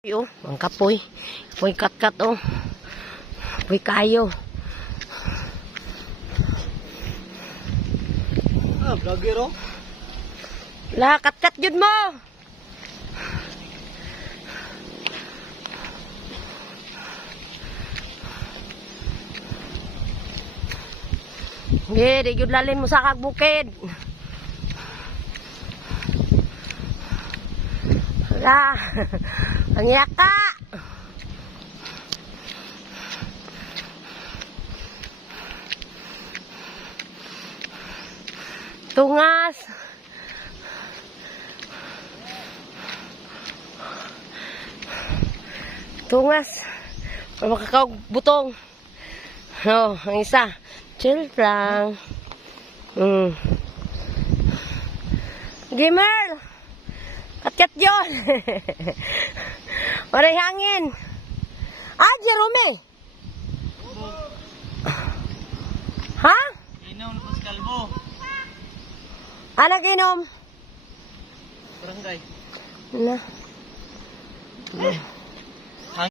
Oh, ang kapoy. Kapoy kat-kat oh. Kapoy kayo. Ah, vlogger oh. La, kat-kat yun mo. Hindi, di yun lalin mo sa kagbukid. La, ang yaka. Tungas. Tungas. Para makakaw-butong. Oh, ang isa. Chill lang. Gamer! Kat-kat yun! Waray hangin! Ah, Jerome! Ha? Inom po si Kalbo. Anak inom? Barangay. Na.